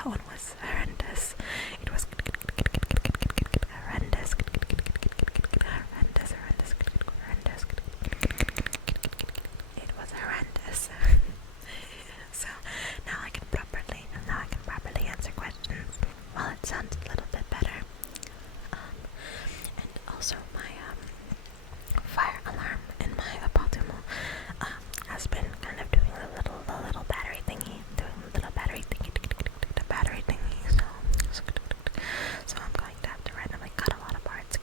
That one was horrendous. It was horrendous. It was horrendous. So now I can properly answer questions. Well, it sounds a little bit better. And also my fire alarm in my apartment has been kind of doing the little battery thingy, so I'm going to have to randomly cut a lot of parts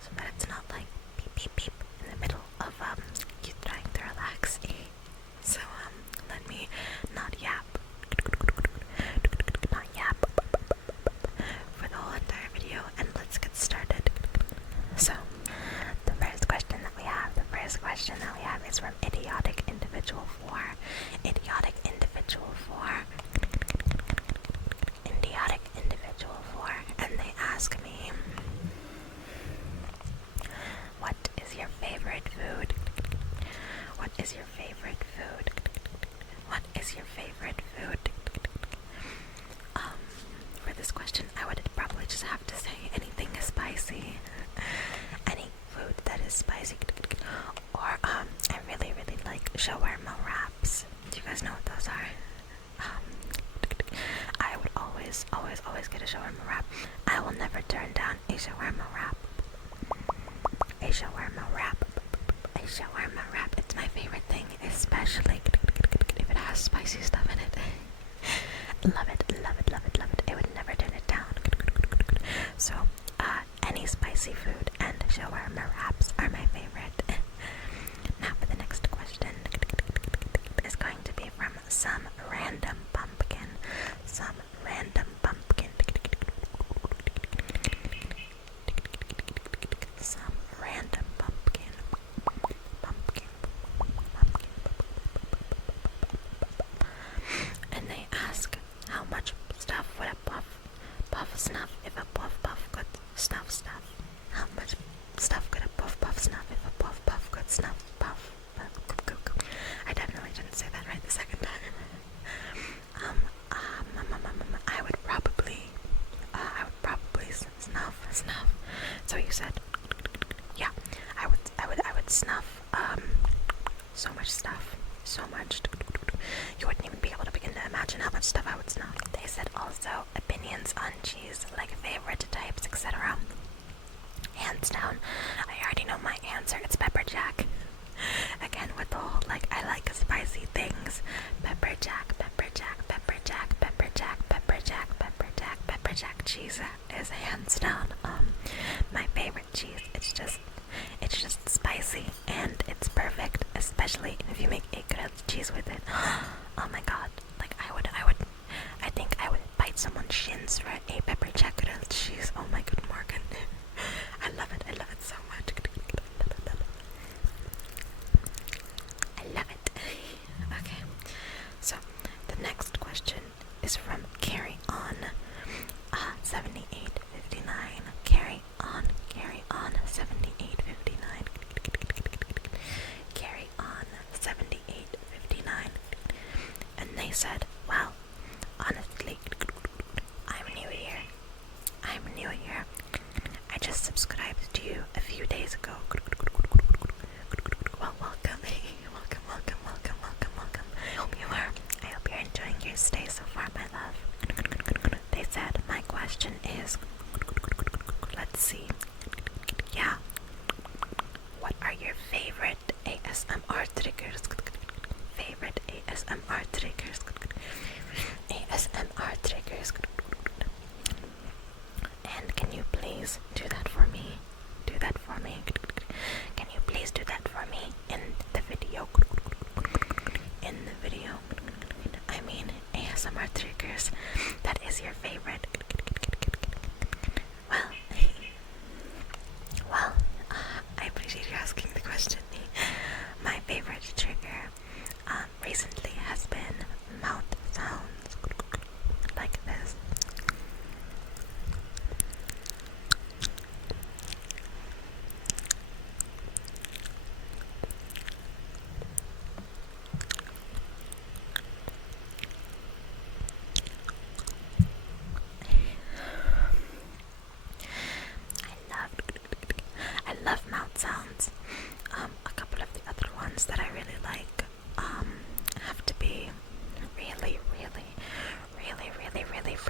so that it's not like beep beep beep in the middle of you trying to relax. So let me not yap for the whole entire video, and let's get started. So the first question that we have is from Idiotic Individual 4. And they ask me, what is your favorite food? For this question, I would probably just have to say anything spicy. Any food that is spicy. Or, I really like shawarma wraps. Do you guys know what those are? I would always get a shawarma wrap. I will never turn down a shawarma wrap. It's my favorite thing, especially if it has spicy stuff in it. Love it. I would never turn it down. So, any spicy food and shawarma wraps are my favorite. Now for the next question is going to be from some random pumpkin. And they ask, how much stuff would a puff snuff if a puff could stuff? How much stuff could a puff snuff if a puff could snuff puff? I definitely didn't say that right the second time. I would probably snuff. So you said, yeah, I would snuff so much stuff, so much. You wouldn't even be able to begin to imagine how much stuff I would snuff. They said also opinions on cheese, like favorite types, etc. Hands down, I already know my answer. It's pepper jack. Again, with the whole, like, I like spicy things. Pepper jack cheese is hands down my favorite cheese. It's just spicy and it's perfect, especially if you make a grilled cheese with it. Oh my god, like I think I would bite someone's shins for a pepper jack grilled cheese. Oh my good Morgan. I love it so much. I love it. Okay, so the next question is from Carry On 7859. Carry on 7859. Carry on 7859. And they said, well, honestly, I'm new here. I just subscribed to you a few days ago. Well, welcome. I hope you're enjoying your stay so far, my love. They said, my question is, let's see. Yeah. What are your favorite ASMR triggers? And can you please do that for me? Can you please do that for me in the video? I mean, ASMR triggers. That is your favorite. Well, I appreciate you asking the question. My favorite trigger recently has been mouth sounds like this.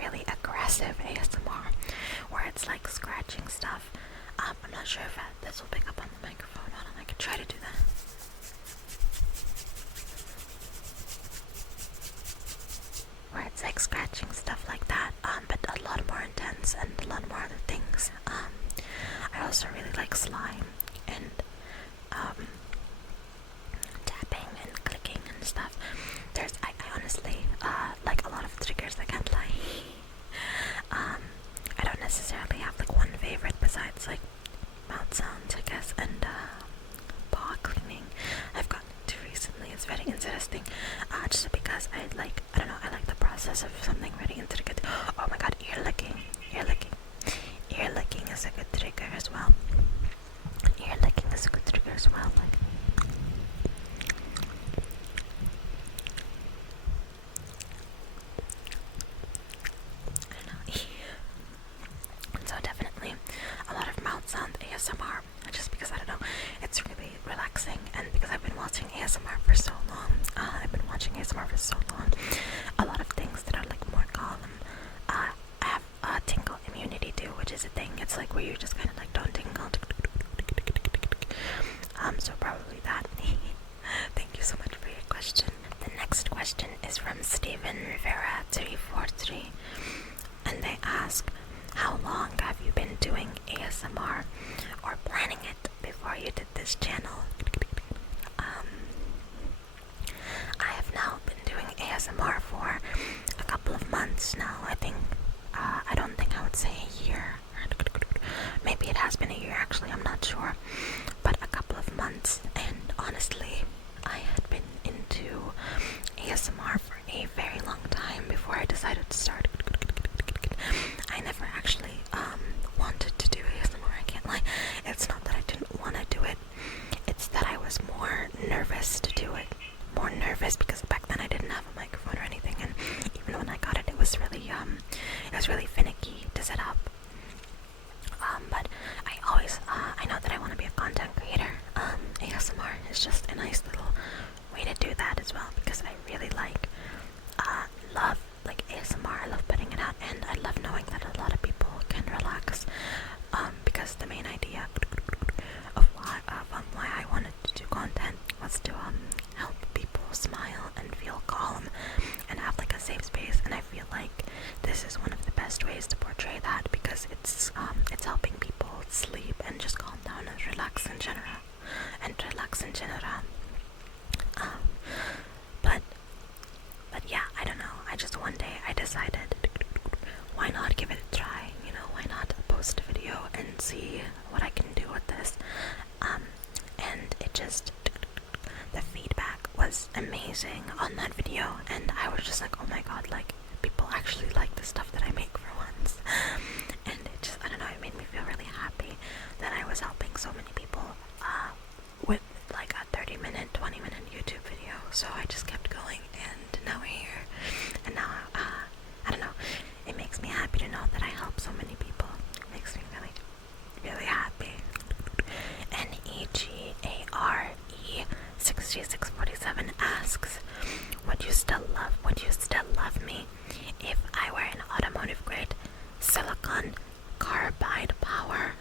really aggressive ASMR, where it's like scratching stuff. I'm not sure if this will pick up on the microphone. Hold on, I could try to do that. Where it's like scratching stuff like that, but a lot more intense and a lot more other things. I also really like slime and tapping and clicking and stuff. I honestly like a lot of triggers, I can't lie. I don't necessarily have like one favorite besides like mouth sounds, I guess, and paw cleaning. I've gotten into recently. It's very interesting. Just because I don't know, I like the process of something really intricate. Oh my god, ear licking. Ear licking. Ear licking is a good trigger as well. Ear licking is a good trigger as well. Like, I don't know. So definitely a lot of mouth sound ASMR, just because I don't know, it's really relaxing, and because I've been watching ASMR for so long, a lot of things that are like more calm. I have tingle immunity too, which is a thing. It's like where you just kind of like don't tingle. So probably that. Thank you so much for your question. The next question is from Steven Rivera 343, and they ask, how long have you been doing ASMR or planning it before you did this channel? I have now been doing ASMR for a couple of months now. I think, I don't think I would say a year. Maybe it has been a year actually, I'm not sure. But a couple of months, and honestly, I had been into ASMR for a very long time before I decided to start. I never actually wanted to do ASMR, I can't lie. It's not that I didn't want to do it, it's that I was more nervous to do it. More nervous because back then I didn't have a microphone or anything, and even when I got it, it was really finicky to set up. But I know that I want to be a content creator. ASMR is just a nice little way to do that as well, because I really love ASMR. I love putting it out, and I love knowing that a lot of people can relax. Because the main idea of why I wanted to do content was to help people smile and feel calm and have like a safe space, and I feel like this is one of the best ways to portray that, because it's helping people sleep and just calm down and relax in general. But yeah, I don't know. I just one day I decided, why not give it a try? You know, why not post a video and see what I can do with this? And it just, the feedback was amazing on that video, and I was just like, oh my god, like, people actually like the stuff that I make for once. And it just, I don't know, it made me feel really happy that I was helping so many people with like a 30-minute, 20-minute YouTube video. So I just kept going, and now we're here. And now, I don't know, it makes me happy to know that I help so many people. It makes me really, really happy. NEGARE6647 asks, would you still love me if I were an automotive grade silicon carbide power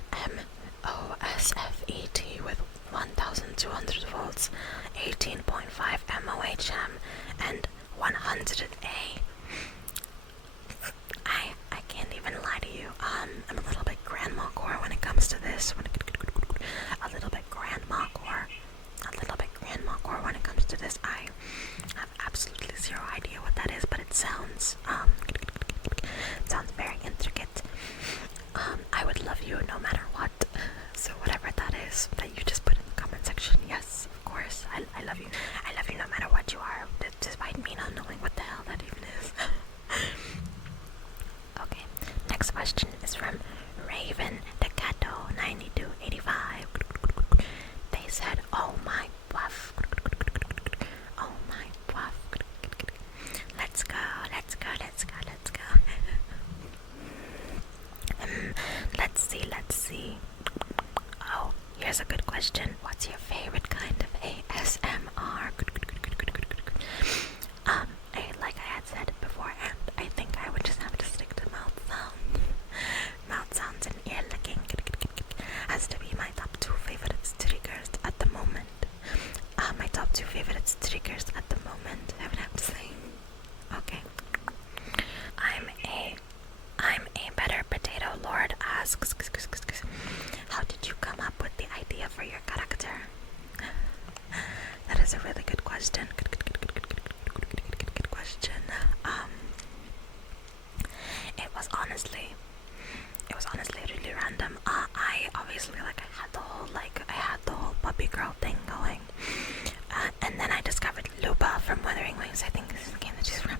MOSFET with 1200 volts, 18.5 mOHM, and 100A? I can't even lie to you. I'm a little bit grandma core when it comes to this. A little bit grandma core when it comes to this. I have absolutely zero idea what that is, but it sounds very intricate. I would love you no matter what. So whatever that is that you just put in the comment section, yes, of course, I love you. I love you no matter what you are, despite me not knowing what the hell that even is. Okay, next question is from Raven Decato 9285. They said, oh my Pwuff. Oh my Pwuff. Let's go. Let's see. Oh, here's a good question. What's your favorite kind of ASMR? Like I had said beforehand, I think I would just have to stick asks, how did you come up with the idea for your character? That is a really good question. Good question. It was honestly really random. I obviously I had the whole Puppygirl thing going, and then I discovered Lupa from Wuthering Waves. I think this is the game that she's from.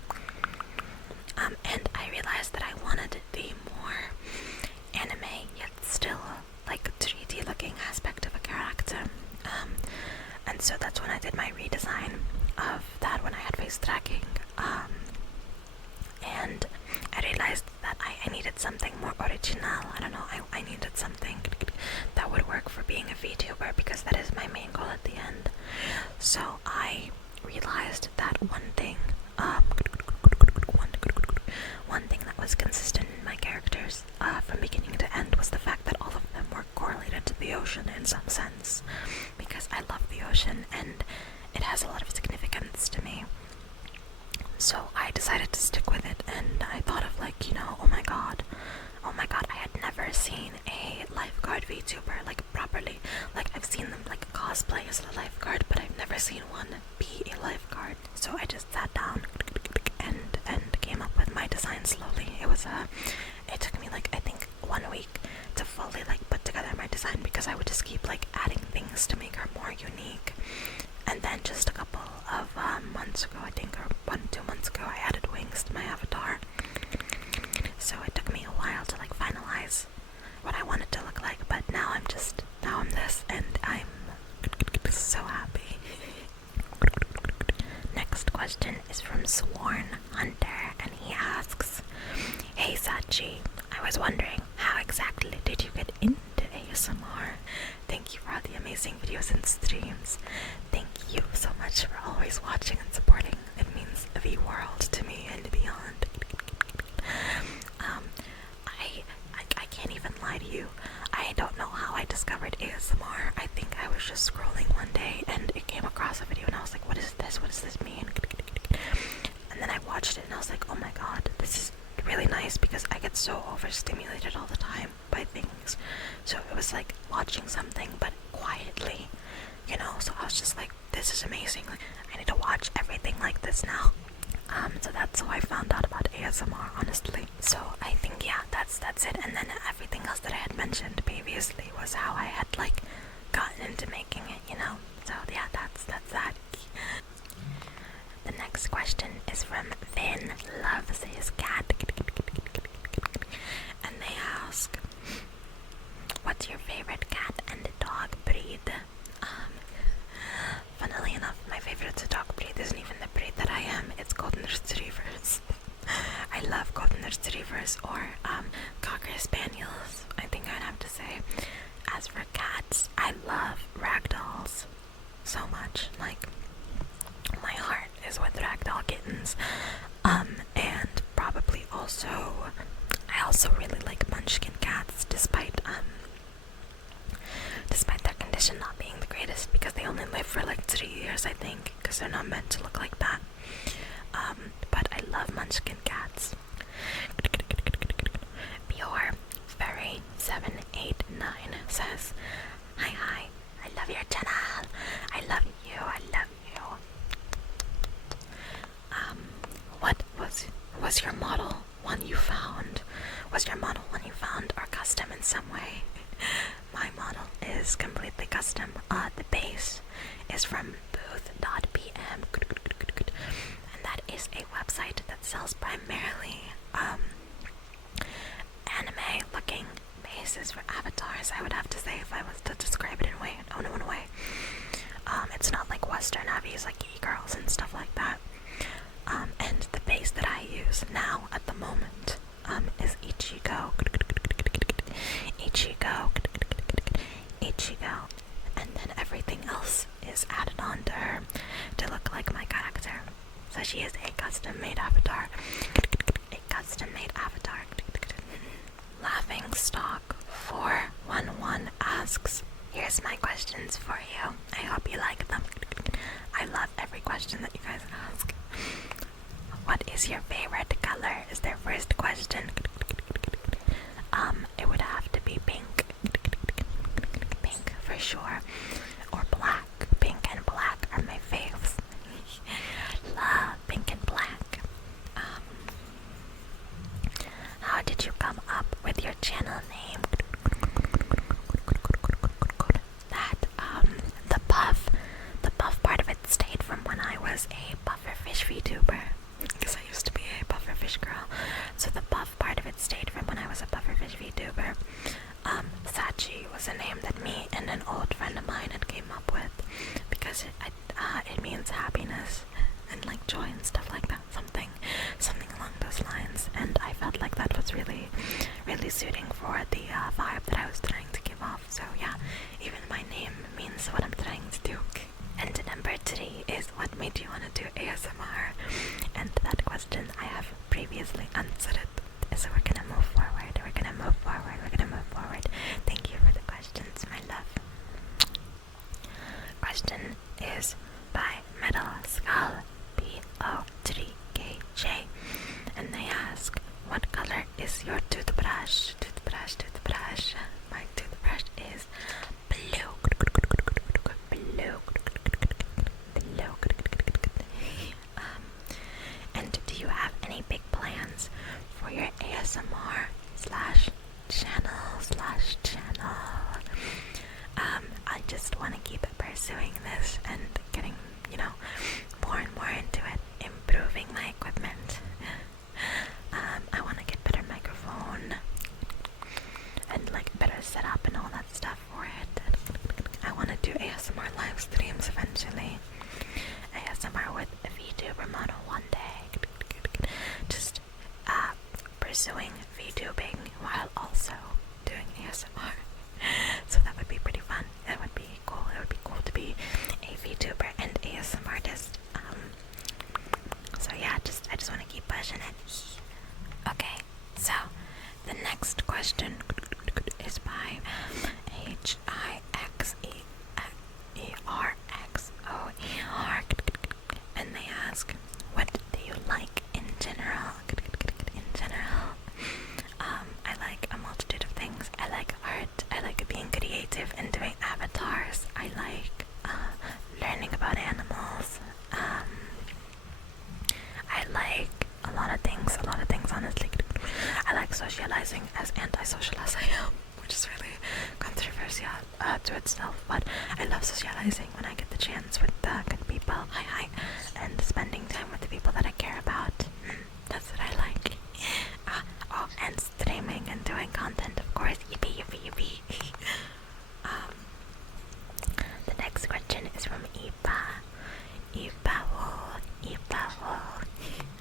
And I realized that I wanted the more anime yet still 3D looking aspect of a character. And so that's when I did my redesign of that when I had face tracking. And I realized that I needed something more original. I don't know, I needed something that would work for being a VTuber, because that is my main goal at the end. So I realized that one thing that was consistent in my characters from beginning to end was the fact that all of them were correlated to the ocean in some sense, because I love the ocean and it has a lot of significance to me. So I decided to stick with it, and I thought of oh my god, I had never seen a lifeguard VTuber properly. I've seen them cosplay as a lifeguard, but I've never seen one be a lifeguard. So I just sat down and came up with my design slowly. It took me I think 1 week to fully put together my design, because I would just keep adding things to make her more unique. And then just a couple of months ago, I think, or 1-2 months ago, I added wings to my avatar. So it took me a while to finalize what I wanted to look like, but now I'm this, and I'm so happy. Next question is from Sworn Hunter, and he asks, "Hey Sachi, I was wondering, how exactly did you get into ASMR? Thank you for all the amazing videos and streams. Thank you so much for always watching and supporting. It means the world to me and beyond." I can't even lie to you. I don't know how I discovered ASMR. I think I was just scrolling one day and it came across a video and I was like, what is this? What does this mean? And then I watched it and I was like, oh my god, this is really nice, because I get so overstimulated all the time by things. So it was like watching something but quietly, so I was just like, this is amazing. I need to watch everything like this now. So that's how I found out about ASMR, honestly. So I think, yeah, that's it. And then everything else that I had mentioned previously was how I had gotten into making it, So yeah, that's that. The next question is from Vin Loves His Cat. And they ask, what's your favorite cat and dog breed? Funnily enough, my favorite dog breed isn't even the breed that I am. It's golden retrievers. I love golden retrievers, or cocker spaniels, I think I'd have to say. As for cats, I love ragdolls so much. My heart is with ragdoll kittens. And probably also, I also really like munchkin cats, despite their condition not being the greatest, because they only live for 3 years, I think, because they're not meant to look like that. But I love munchkin cats. Pure Fairy 789 says, Hi, I love your channel. I love you. What was your model one you found? Was your model one you found or custom in some way? My model is completely custom. The base is from booth.pm, and that is a website that sells primarily anime looking bases for avatars, I would have to say, if I was to describe it in a way. It's not like Western avies like e-girls and stuff like that. And the base that I use now at the moment is Ichigo, and then everything else is added on to her to look like my character. So she is a custom-made avatar. Laughing Stock 411 asks, here's my questions for you. I hope you like them. I love every question that you guys ask. What is your favorite color? Is their first question. It would have to be did you come up with your channel name? That the puff part of it stayed from when I was a pufferfish VTuber, because I used to be a pufferfish girl. So the puff part of it stayed from when I was a pufferfish VTuber. Sachi was a name that me and an old friend of mine had came up with because it means happiness and like joy and stuff like that, something along those lines. And I felt like that was really suiting for the vibe that I was trying to give off. So yeah, even my name means what I'm trying to do. And number 3 is, what made you want to do ASMR? And that question I have previously answered it. So we're gonna move forward. Thank you for the questions, my love. Question is by Metal Skull PO3KJ, and they ask, what color is your toothbrush? My toothbrush is blue. And do you have any big plans for your ASMR channel? I just want to keep pursuing this and getting, more and more into it, improving my equipment. I want to get better microphone and like better setup and all that stuff for it. I want to do ASMR live streams eventually. ASMR with a VTuber model one day. Just pursuing VTubing while also doing ASMR. So that would be pretty fun. It would be cool. It would be cool to be a VTuber and ASMR artist. So yeah, I just want to keep pushing it. Okay, so the next question is by HIXERXOER, and they ask, what do you like in general? I like a multitude of things. I like art. I like being creative and doing avatars. I like learning about animals. I like a lot of things, honestly. I like socializing, as antisocial as I am, which is really controversial to itself, but I love socializing when I get the chance with good people, and spending time with the people that I care about. That's what I like. And streaming and doing content, of course. Yippee. The next question is from Ipawol,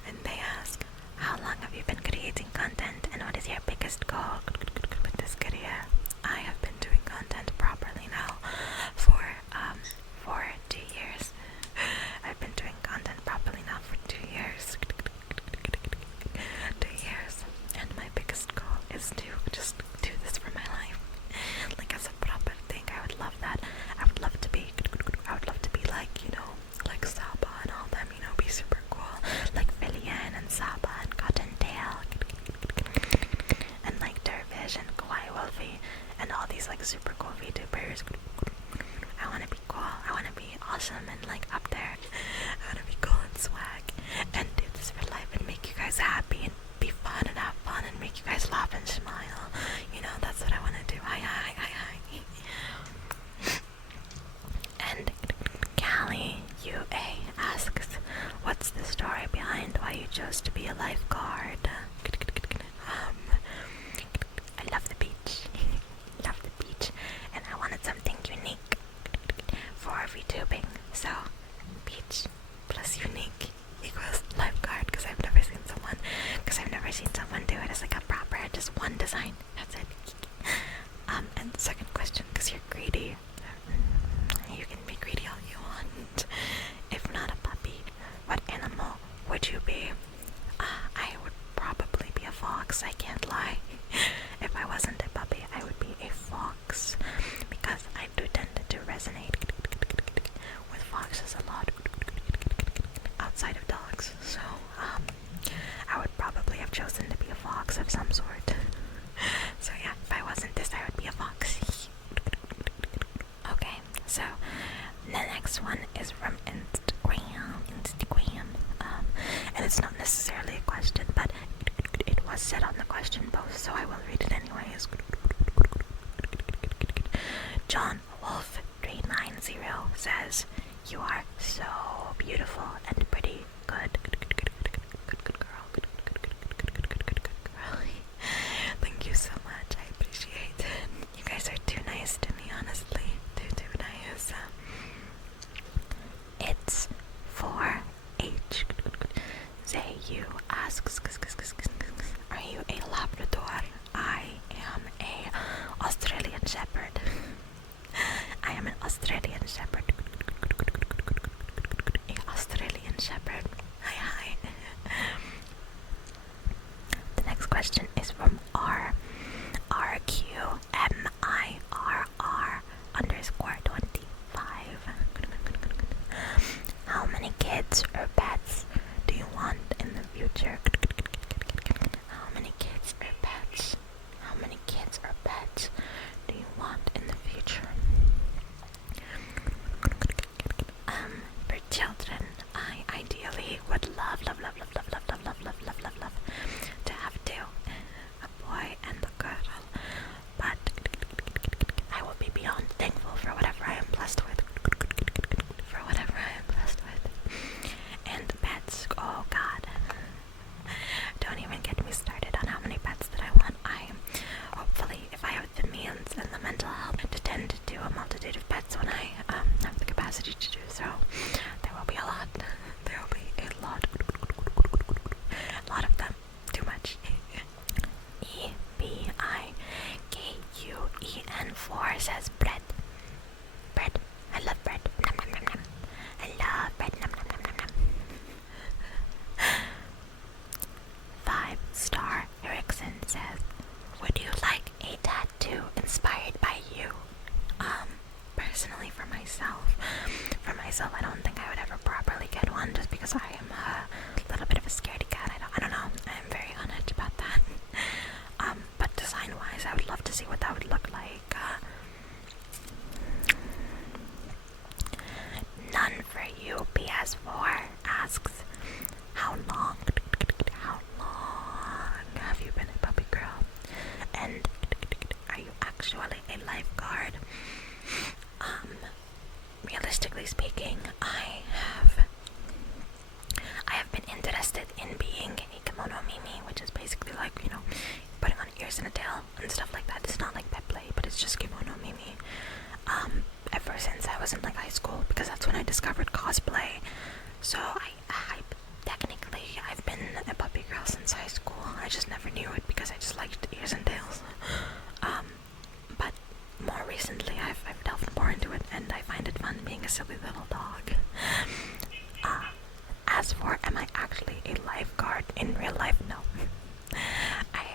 and they ask, how long have you been creating content, and what is your biggest goal with this career? I have been doing content properly now for 2 years. I've been doing content properly now for 2 years. 2 years, and my biggest goal is to just do this for my life, like as a proper thing. I would love that. I would love to be like, like Saba and all them, be super cool, like Villian and Saba and Cottontail, and like Dervish and Kawaii Wolfie, and all these like super cool VTubers. I want to be cool. I want to be awesome and like up there. I want to be cool and swag and do this for life and make you guys happy and be fun and have fun and make you guys laugh and smile. That's what I want to do. Hi. And Callie UA asks, what's the story behind why you chose to be a lifeguard? I love the beach. And I wanted something unique for VTubing. So, beach plus unique equals lifeguard, because I've never seen someone do it as like a proper, just one design. That's it. And the second question, because you're greedy. You can be greedy all you want. If not a puppy, what animal would you be? I would probably be a fox, I can't lie. If I wasn't a puppy, I would be a fox, because I do tend to resonate with foxes a lot outside of dogs. So, I would probably have chosen to be a fox of some sort. So yeah, if I wasn't this, I would be a fox. Okay, so the next one is from Instagram, and it's not necessarily a question, but it was said on the question post, so I will read it anyways. John Wolf 390 says, "You are so beautiful and pretty. Good girl. Good girl. Thank you so much. I appreciate it. You guys are too nice to me, honestly. Too nice." It's 4H. Zayu asks, "Are you a Labrador?" I am a Australian Shepherd. I am an Australian Shepherd. A Australian Shepherd. Hi. The next question is from RQMIRR_25. How many kids or pets do you want in the future? How many kids or pets? How many kids or pets do you want in the future? For children, I ideally would love to have two, a boy and a girl, but I will be beyond thankful for whatever I am blessed with. And pets, oh god, don't even get me started on how many pets that I want. Hopefully, if I have the means and the mental health to tend to a multitude of pets when I have the capacity to do so, there will be a lot. There will be a lot of them. Too much. EBIKUEN4 says bread. I love bread. Nom, nom, nom, nom. I love bread. Nom, nom, nom, nom, nom. 5-star Erickson says, "Would you like a tattoo inspired by you?" Personally, for myself, I don't think I would ever properly get one, just because I am a little bit of a scaredy cat. I don't know. I'm very honest about that. But design-wise, I would love to see what that would look like. None for you PS4 asks, how long have you been a puppy girl? And are you actually a lifeguard? Realistically speaking, I have been interested in being a kimono mimi, which is basically like, putting on ears and a tail and stuff like that. It's not like pet play, but it's just kimono mimi. Ever since I was in like high school, because that's when I discovered cosplay. So technically I've been a puppy girl since high school. I just never knew it because I just liked ears and tails. But more recently I've delved more into it, and I find it fun being a silly little dog. As for, am I actually a lifeguard in real life? No.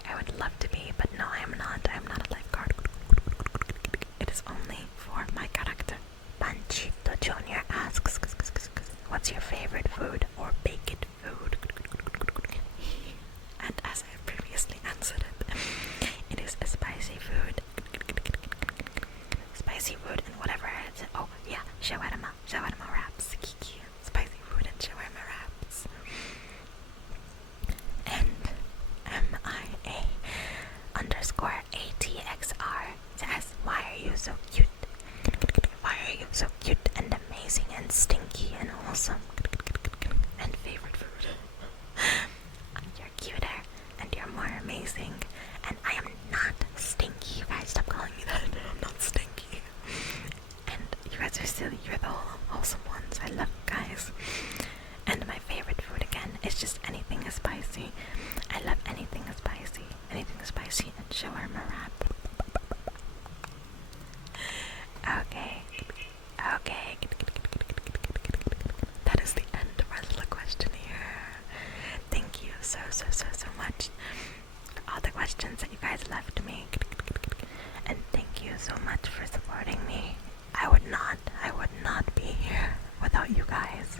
I would love to be, but no, I am not. I am not a lifeguard. It is only for my character. Panchito Jr. asks, "What's your favorite food or baked food?" And as I have previously answered it is a spicy food. Spicy food and whatever it is. Oh yeah, shawarma wraps. Spicy food and shawarma wraps. And MIA_ATXR says, "Why are you so cute? Why are you so cute and amazing and stinky and awesome? And favorite food?" You're cuter and you're more amazing, and I am not stinky. You guys, stop calling me that. I'm not stinky. And you guys are silly. You're the wholesome ones. I love you guys. And my favorite food, again, is just anything spicy. I love anything spicy. Anything spicy and shawarma wrap. Okay. That is the end of our little questionnaire. Thank you so much for all the questions that you guys left me. And thank you so much for supporting me. I would not be here without you guys.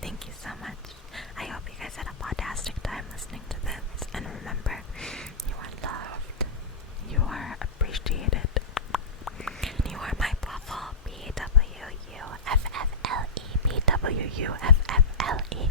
Thank you so much. I hope you guys had a PAWTASTIC time listening to this. And remember, you are loved. You are appreciated. You are my pwuffle. PWUFFLE. PWUFFLE.